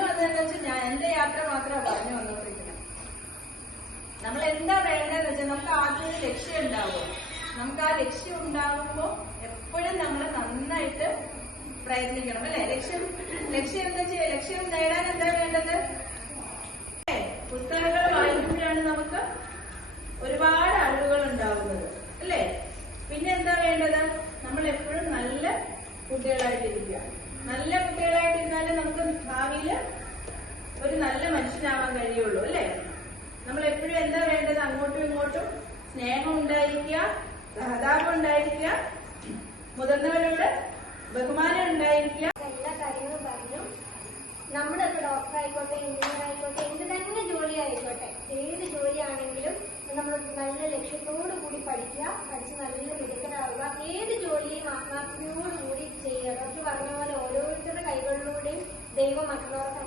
പറഞ്ഞു വന്നതെന്ന് വെച്ചാൽ ഞാൻ എന്റെ യാത്ര മാത്രമാണ് പറഞ്ഞു വന്നോണ്ടിരിക്കുന്നത്. നമ്മൾ എന്താ വേണ്ടതെന്ന് വെച്ചാൽ നമുക്ക് ആദ്യം ഒരു ലക്ഷ്യം ഉണ്ടാവും. നമുക്ക് ആ ലക്ഷ്യം ഉണ്ടാകുമ്പോൾ എപ്പോഴും നമ്മൾ നന്നായിട്ട് പ്രയത്നിക്കണം അല്ലെ. ലക്ഷ്യം എന്താ ചെയ്യുക? ലക്ഷ്യം നേടാൻ എന്താ വേണ്ടത്? പുസ്തകങ്ങൾ വായിക്കുമ്പോഴാണ് നമുക്ക് ഒരുപാട് അറിവുകൾ ഉണ്ടാവുന്നത് അല്ലേ. പിന്നെ എന്താ വേണ്ടത്? നമ്മൾ എപ്പോഴും നല്ല കുട്ടികളായിട്ടിരിക്കുക. നല്ല കുട്ടികളായിട്ടിരുന്നാലേ നമുക്ക് ഭാവിയിൽ ഒരു നല്ല മനുഷ്യനാവാൻ കഴിയുള്ളൂ അല്ലേ. നമ്മൾ എപ്പോഴും എന്താ വേണ്ടത്? അങ്ങോട്ടും ഇങ്ങോട്ടും സ്നേഹം ഉണ്ടായിരിക്കുക, സഹതാപം ഉണ്ടായിരിക്കുക, മുതിർന്നവരോട് ബഹുമാനം ഉണ്ടായിരിക്കുക. എല്ലാ കാര്യങ്ങളും പറഞ്ഞു. നമ്മളിപ്പോ ഡോക്ടർ ആയിക്കോട്ടെ, എഞ്ചിനീയർ ആയിക്കോട്ടെ, എന്ത് തന്നെ ജോലി ആയിക്കോട്ടെ, ഏത് ജോലിയാണെങ്കിലും നമ്മൾ നല്ല ലക്ഷ്യത്തോടു കൂടി പഠിക്കുക, പഠിച്ച് നല്ല മിടുക്കരാവുക. ഏത് ജോലിയും ആത്മാർത്ഥതയോടുകൂടി ചെയ്യുക. ഡോക്ടർ പറഞ്ഞ പോലെ ഓരോരുത്തരുടെ കൈകളിലൂടെയും ദൈവം മറ്റുള്ളവർക്ക്